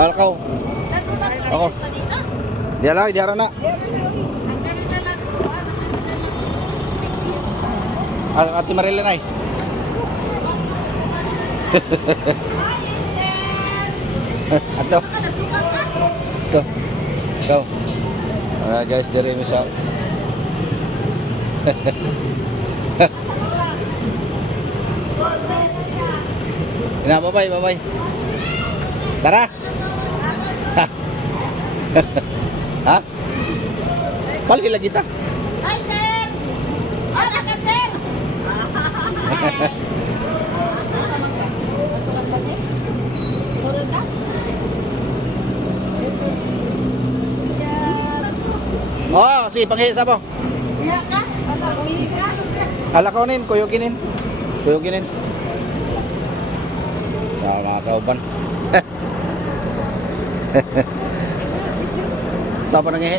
Alkaw. Ako. Diyan lang, diyan na. Ate Marila na eh. Ato. Go. Go. Guys, dari mo siya. Nah, bye-bye. Tara. Ha? Balik lagi kita. Hai, Ter. Hola, Ter. Oh, si panghisa mo. Iya ka? Halakawin, kuyuginin. Kuyuginin. Sa mga kauban. Ito pa nangihi.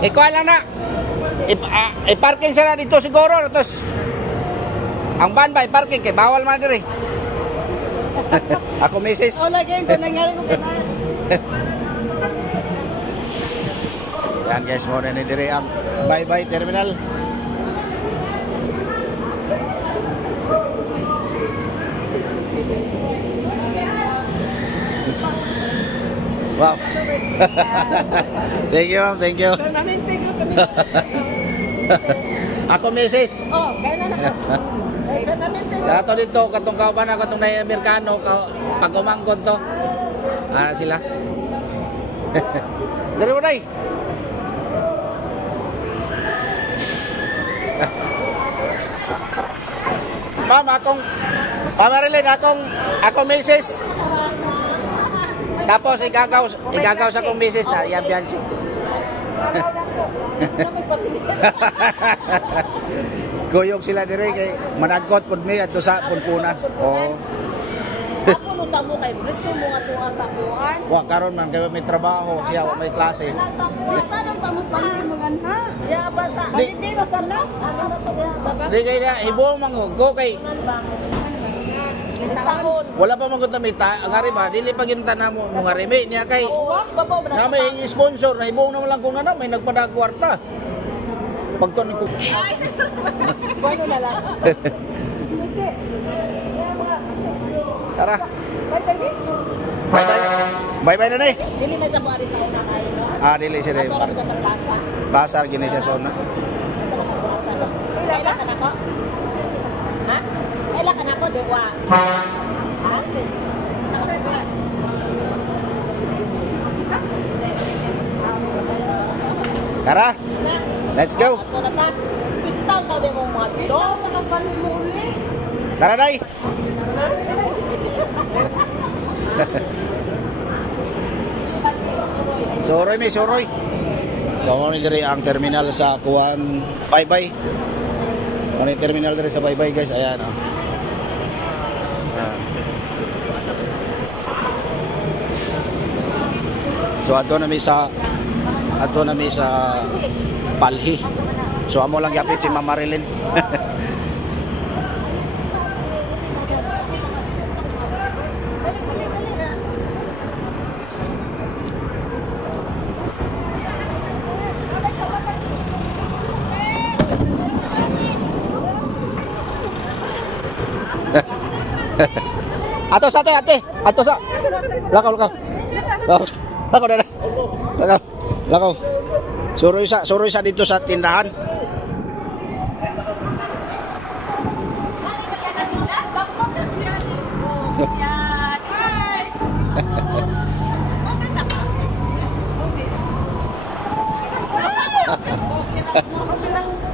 Ikuha lang na. I-parking siya na dito siguro. Tapos ang van ba i-parking kay bawal man diri. Ako misis. O lagi ko nangyari ko kana. Yan guys, muna ni diri ang bye-bye terminal. Wow. Thank you, ma'am. Thank you. Permanente ko kami. Ako misis. Oh, kaya na nako. Permanente. Ato dito katong kauban ako tong na Amerikano pag umangkon to. Ano sila? Dari mo nay. Ma'am, akong Pamarilin, akong misis. Tapos igagaw sa akong misis na yan fiancé. Kuyog sila dire kay managot pud mi adto sa punpunan. Oo. Ako no tamo kay Britso mo nga tuwa sa kuan. Wa karon man kay may trabaho siya wa may klase. Basta nang tamos pangin mo ganha. Ya basa. Hindi masana. Sabab. Di kay na hibuong mangugo kay wala pa man gud mita ang ari ba dili pa ginta na mo ngarimi niya kay na may hingi sponsor na hibuong naman lang kung na may nagpada kwarta. Pagton ko. Bueno na lang. Tara. Bye. Bye-bye na ni. Dili may sa buari sa una kayo, no? Dili siya Ako dahil. rin sa plaza. Pasar gini siya sa una. Kailan ka na po? Ha? Kailan ka na po, Dewa? Ha? Tara. Let's go. Ato na ta. Pistol daw din mong mga pistol. Pistol na mo uli. Tara day. Soroy may soroy. So mo ni diri ang terminal sa Kuan. Bye-bye. Ano yung terminal diri sa bye-bye guys. Ayan oh. So ato na mi sa Palhi. So amo lang yapit si Ma'am Marilyn. Ato sa ate. Ato sa. Lakaw. Lakaw. Suroy sa dito sa tindahan.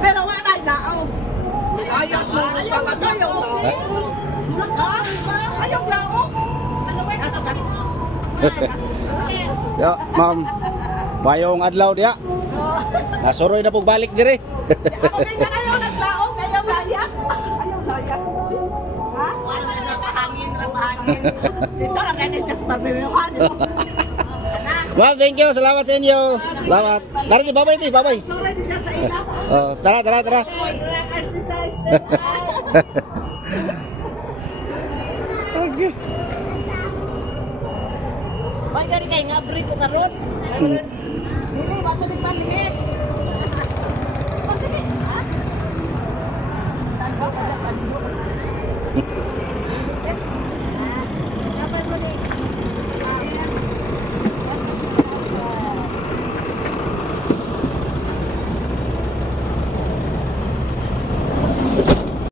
Pero wala daaw. Ayos mo ayaw. Ayaw lao. Ya, ma'am. Mayong adlaw dia. Nasuroy na pug balik dire. Ako kay ayaw naglaog, ayaw layas. Ayaw layas. Ha? Wala na mahangin. Dito lang natin just pabirihan. Ma'am, thank you. Salamat sa inyo. Salamat. Tara, di, babay, di, babay. Sorry siya sa ila. Oh, tara, tara, tara. Okay. May gari kay nga abri ko karon. Dili ba to di palihin.